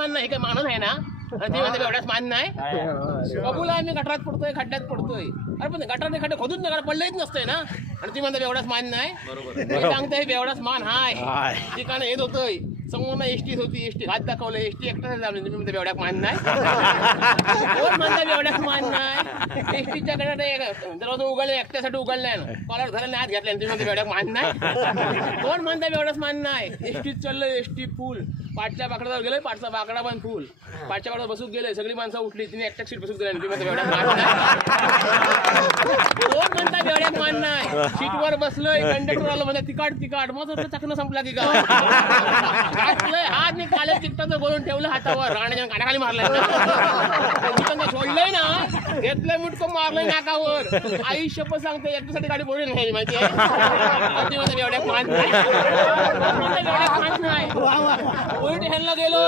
मान नाही, हे काय मानत आहे ना? आणि ती म्हणते एवढ्याच मान नाही. कबूल आहे, मी गटारात पडतोय, खड्ड्यात पडतोय. अरे पण गटाराने खड्डे खोदून नका पडलेच नसतंय ना. आणि ती म्हणते एवढाच मान नाही. सांगते एवढाच मान हाय. ठिकाण येत होतोय, समोर एसटी होती, एसटी हात दाखवलं, एसटी एकटाच तुम्ही म्हणते एवढ्याच मान नाही. कोण म्हणतात एवढ्याच मान नाही? एसटीच्या दरवाजा उघडले, एकट्यासाठी उघडलाय ना, कॉलर धरायला हात घातला, तुम्ही म्हणते एवढ्याच मान नाही. कोण म्हणतात एवढंच मान नाही? एसटीत चाललं, एसटी फुल, पाठच्या बाकड्यावर गेलोय, पाठचा बाकडा पण फुल, पाठच्या बाकड्यावर बसून गेले, सगळी माणसं उठली, तिने एकट्या सीट बसून गेल्या, तुम्ही म्हणते एवढ्याच मान नाही. कोण म्हणतात एवढ्याच मान नाही? सीटवर बसलोय, कंडक्टर आलं म्हणजे तिकाट मग चकणं संपला की का हात मी काले तिकटाचं गोळून ठेवलं हातावर, राण्याच्या कानाखाली मारलाय ना, सोडलंय ना, घेतलंय मुटकं मारलंय नाकावर. आई शपथ सांगते एकट्यासाठी गाडी बोलली नाही माहिती आहे. एवढ्या मान नाही, उलट ह्यांना गेलो.